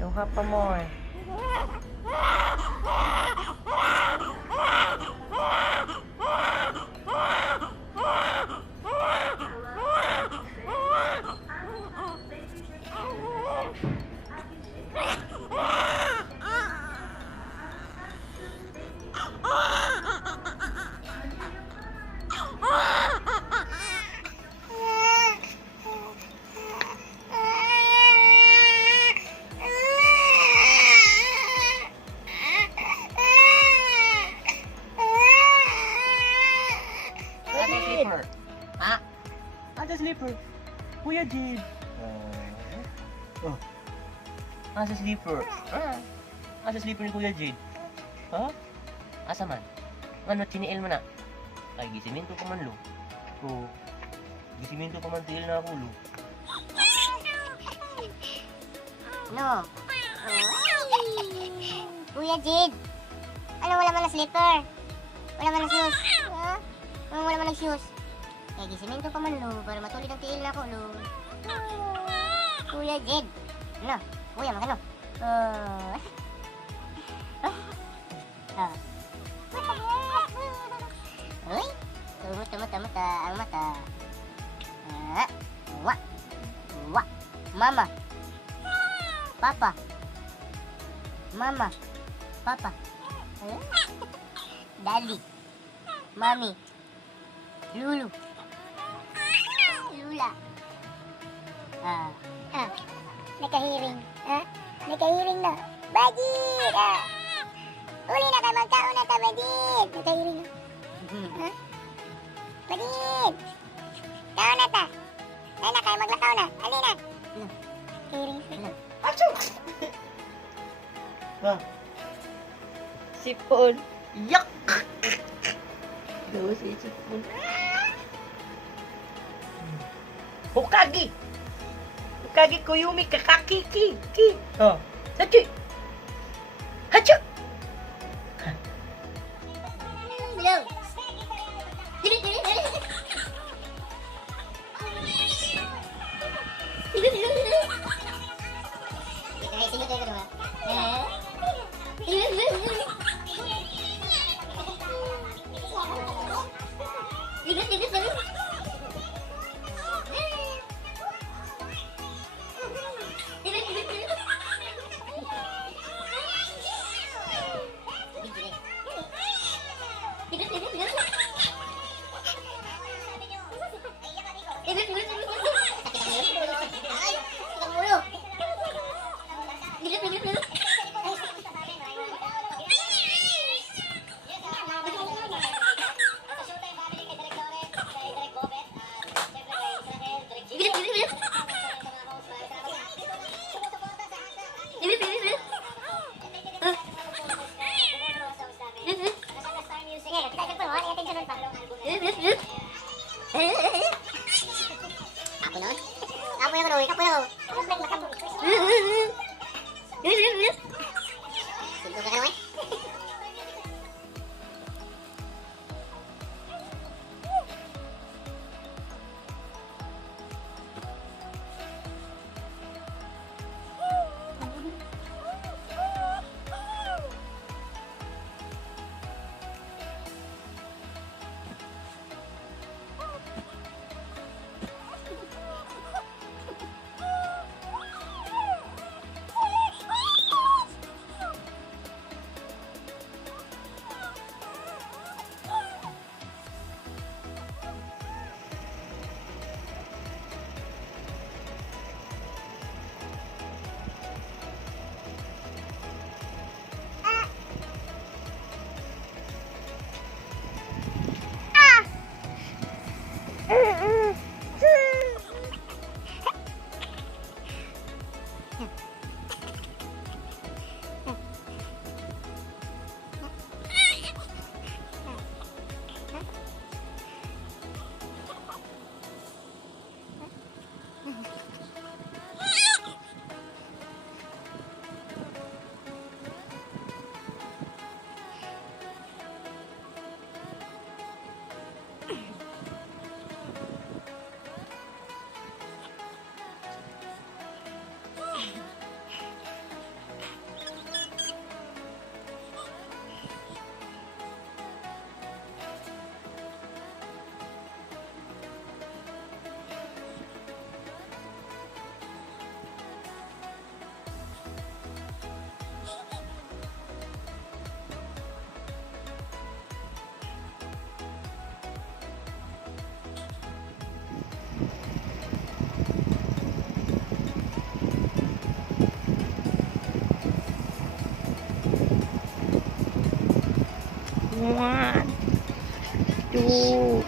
Yung hapa mo eh. Slipper. Ha? Asa slipper? Kuya Jade. Oh. Asa slipper? Asa slipper ni Kuya Jade? Ha? Asa man? Ano, chiniil mo na? Ay, gisiminto pa man lo. Oh. Gisiminto pa man tiil na ako lo. No. Kuya Jade. Ano, wala man na slipper? Wala man na shoes? Ha? Wala man na shoes? Eh, gisimento pa man lo, para matulid ang tiil na ako lo. Kuya Jade. Ano? Kuya, magano? Uy, tumata ang mata. Wa. Mama. Papa. Mama. Papa. Daddy. Mommy. Lulu. Lula. Nakahiring. Nakahiring na. Badid! Uli na kayo magkaon na ta, Badid. Nakahiring na. Badid! Kaon na ta. Dahil na kayo maglakaw na. Ali na. Nakahiring na. Achoo! Sipon. Yak! Dawa si sipon. Hokage! Hokage Koyumi kakaki ki. Oh. Sachi! Hachu! Hello. One, two.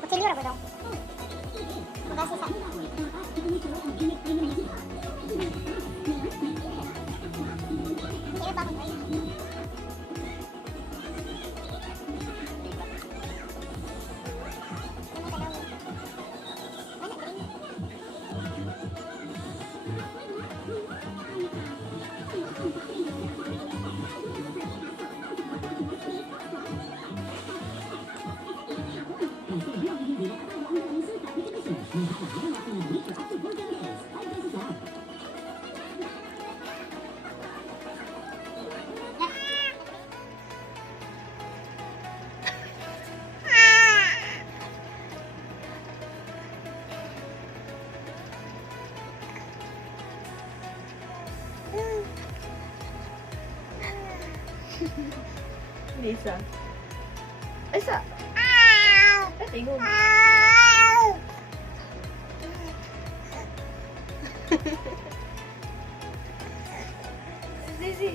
Kutsilyo na ba daw? Magkasisa. Kaya pa ako ba yun? Isa. Isa. Tingog. Zizi.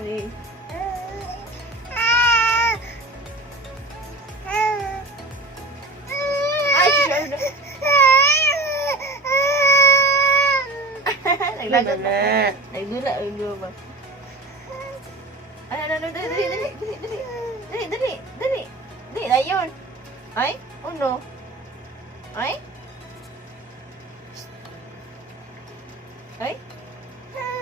Hey. Naglala. Naglala. Naglala. Ay, dali. Dali, na yun. Ay, uno. Ay? Ay? Dali.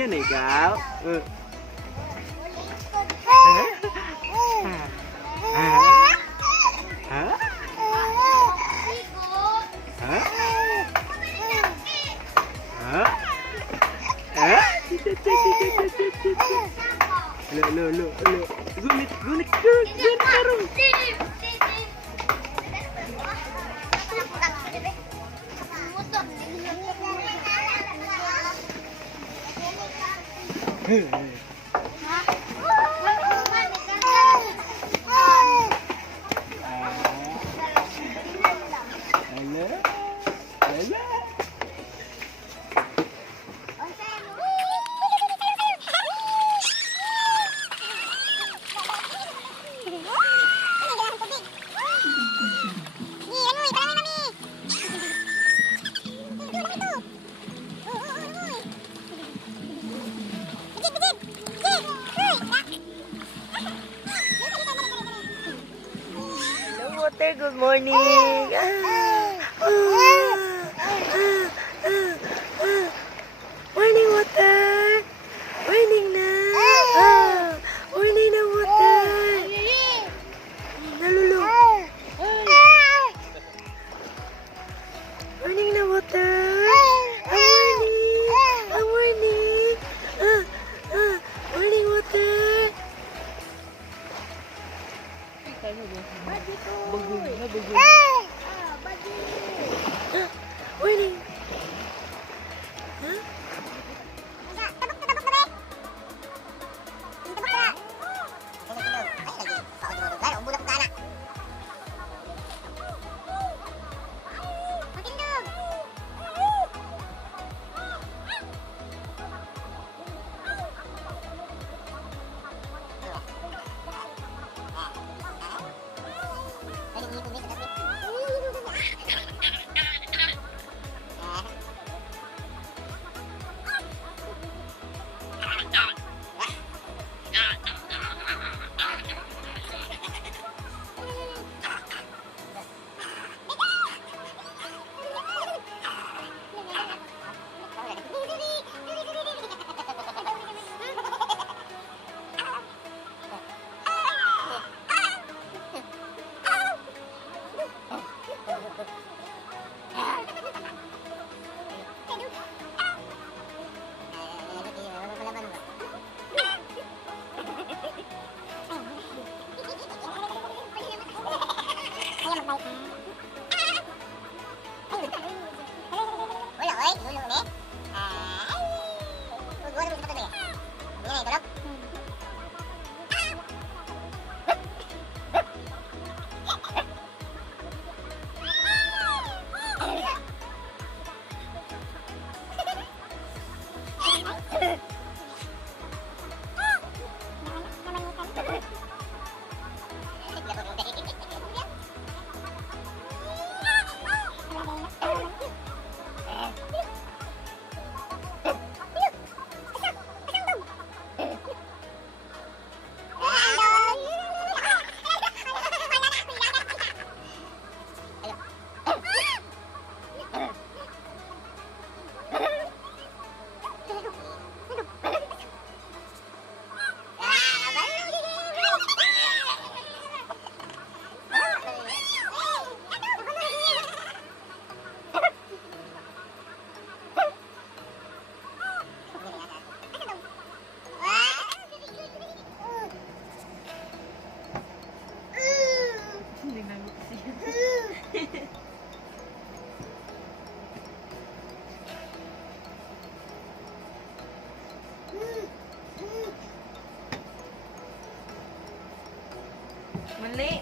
yan ikaw? Ha? Ha? Ha? Ha? Ha? Lo. Gunit karong. Ala. Hello, water. Good morning. Morning, water. Morning na. Morning na, water. Nalulong. Morning na, water. Morning. Morning, water. Morning.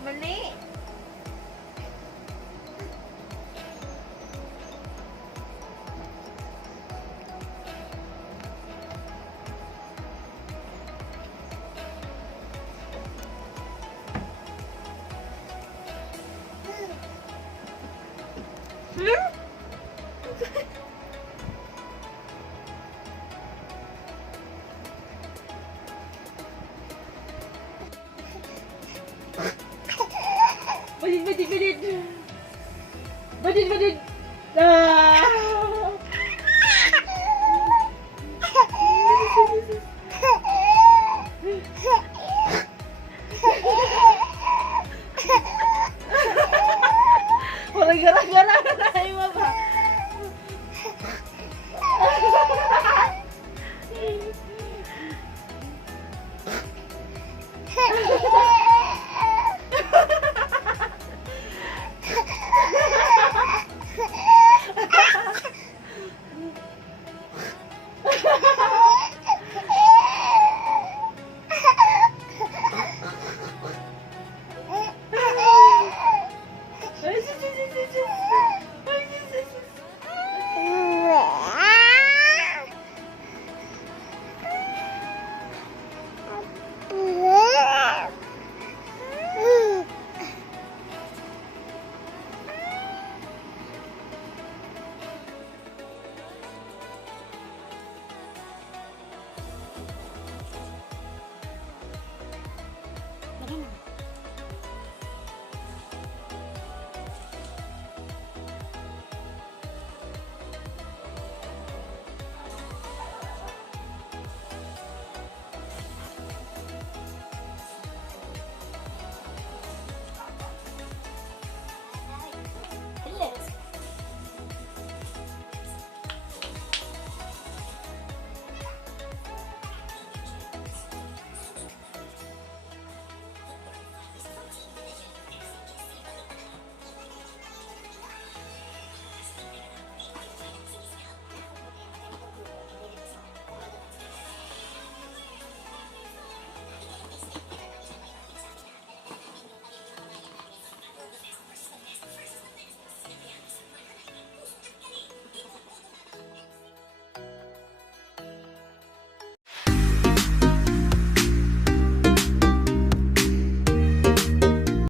Mali. Badid. Ah! Gala na mo ba?